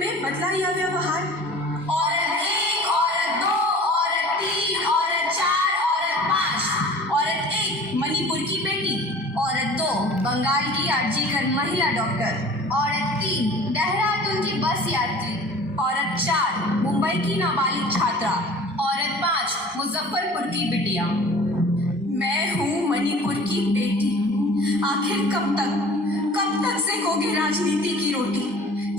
में बदला यह व्यवहार। औरत 1, औरत 2, औरत 3, औरत 4, औरत 5। औरत 1 मणिपुर की बेटी। औरत 2 बंगाल की आर्जिकर महिला डॉक्टर। औरत 3 देहरादून की बस यात्री। औरत 4 मुंबई की नाबालिग छात्रा। औरत 5 मुजफ्फरपुर की बिटिया। मैं हूँ मणिपुर की बेटी। आखिर कब तक सेकोगे राजनीति की रोटी।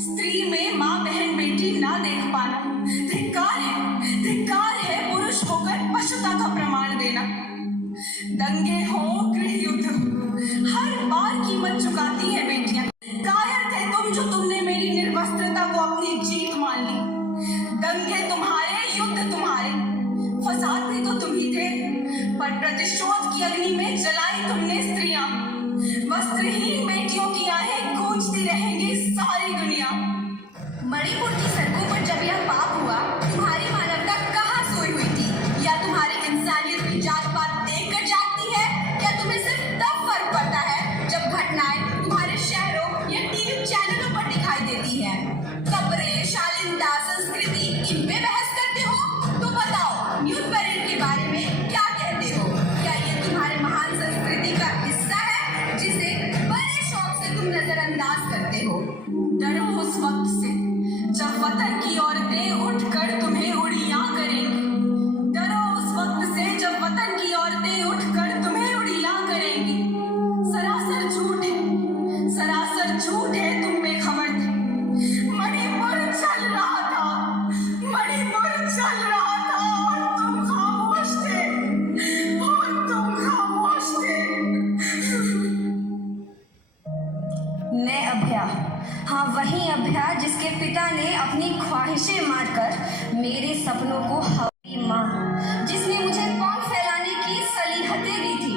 स्त्री में माँ बहन बेटी ना देख पाना धिक्कार है पुरुष होकर पशुता का प्रमाण देना। दंगे हो गृह युद्ध हो हर बार कीमत चुकाती है बेटियां। कायर थे तुम जो तुमने मेरी निर्वस्त्रता को अपनी जीत मान ली। दंगे तुम्हारे युद्ध तुम्हारे फसाद भी तो तुम ही थे, पर प्रतिशोध की अग्नि में जलाई तुमने स्त्रियां। वस्त्रहीन बेटियों की आहें गूंजती रहेंगी सारी दुनिया। मणिपुर की सड़कों पर जब यह पाप हुआ, तुम्हारी मानवता कहाँ सोई हुई थी? या तुम्हारी इंसानियत की जात पात देखकर जागती है? क्या तुम्हें सिर्फ तब फर्क पड़ता है जब घटनाएं तुम्हारे शहरों या टीवी चैनलों पर दिखाई देती है? कब्रें, शालीनता, संस्कृति, इन पे बहस करते हो? तो बताओ, न्यूज परेड के बारे में क्या कहते हो? क्या ये तुम्हारे महान संस्कृति का हिस्सा है जिसे बड़े शौक से तुम नजरअंदाज करते हो? डरो उस वक्त से जब वतन की औरतें उठकर तुम्हें उड़ियां करेंगी। डरो उस वक्त से जब वतन की औरतें उठकर तुम्हें उड़ियां करेंगी। सरासर झूठ है तुम में खबर थे। मणिपुर चल रहा था और तुम खामोश थे। मैं अभया, हाँ वही अभया जिसके पिता ने अपनी ख्वाहिशें मारकर मेरे सपनों को हवाई मार, जिसने मुझे पंख फैलाने की सलीहतें दी थी।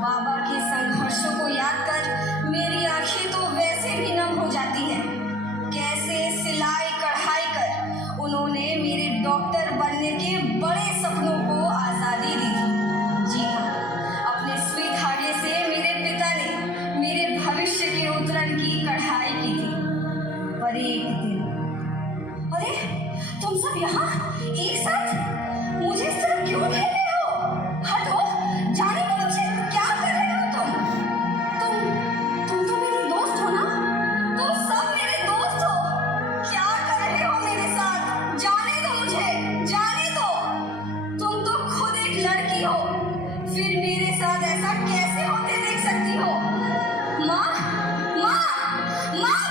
बाबा के संघर्षों को याद कर मेरी आंखें तो वैसे भी नम हो जाती हैं। कैसे सिलाई कढ़ाई कर उन्होंने मेरे डॉक्टर बनने के बड़े सपनों को आज़ादी दी थी। जी हाँ, अपने सुई धागे से मेरे पिता ने मेरे भविष्य के उतरण की कढ़ाई की थी। पर एक दिन, अरे तुम सब यहाँ एक साथ मुझे सिर्फ क्यों घेर रहे हो? हटो, जाने दो मुझे। क्या कर रहे हो तुम तो मेरी दोस्त हो ना? तुम सब मेरे दोस्त हो। क्या कर रहे हो मेरे साथ? जाने दो मुझे, जाने दो। तुम तो खुद एक लड़की हो, फिर मेरे साथ ऐसा कैसे होते देख सकती हो? माँ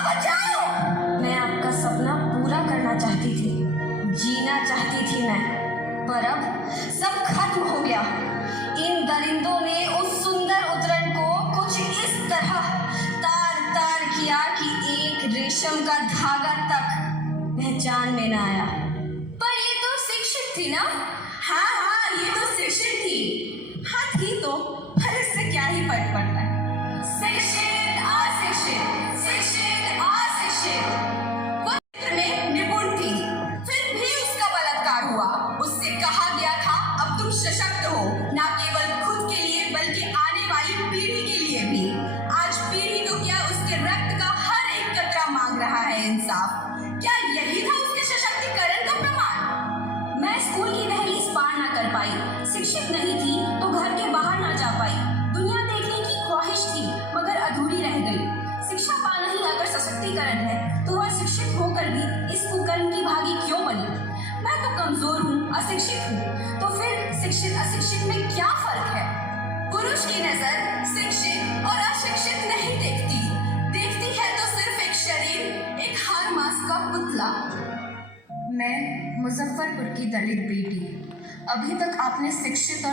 बचाओ! मैं आपका सपना पूरा करना चाहती थी, जीना चाहती थी मैं, पर अब सब खत्म हो गया। इन दरिंदों ने उस सुंदर उतरण को कुछ इस तरह तार किया कि एक रेशम का धागा तक पहचान में न आया। पर ये तो शिक्षित थी ना? हाँ, ये तो शिक्षित थी। हाँ थी तो, पर इससे क्या ही फर्क पड़ता है। शिक्षित वह में निपुण थी, फिर भी उसका बलात्कार हुआ। उससे कहा गया था अब तुम सशक्त हो, न केवल खुद के लिए बल्कि आने वाली पीढ़ी के लिए भी। आज पीढ़ी तो क्या, उसके रक्त का हर एक कतरा मांग रहा है इंसाफ। क्या यही था उसके सशक्तिकरण का प्रमाण? मैं स्कूल की दहलीज पार ना कर पाई, शिक्षित नहीं थी तो घर के बाहर ना जा पाई। दुनिया देखने की ख्वाहिश थी मगर अधूरी रह गई। शिक्षा पाना ही अगर सशक्तिकरण है तो वह शिक्षित होकर भी इस कुकर्म की भागी क्यों बनी? मैं तो कमजोर हूँ, अशिक्षित हूँ, तो फिर शिक्षित अशिक्षित में क्या फर्क है? पुरुष की नजर शिक्षित और अशिक्षित नहीं देखती है तो सिर्फ एक शरीर, एक हर मांस का पुतला। मैं मुजफ्फरपुर की दलित बेटी। अभी तक आपने शिक्षित और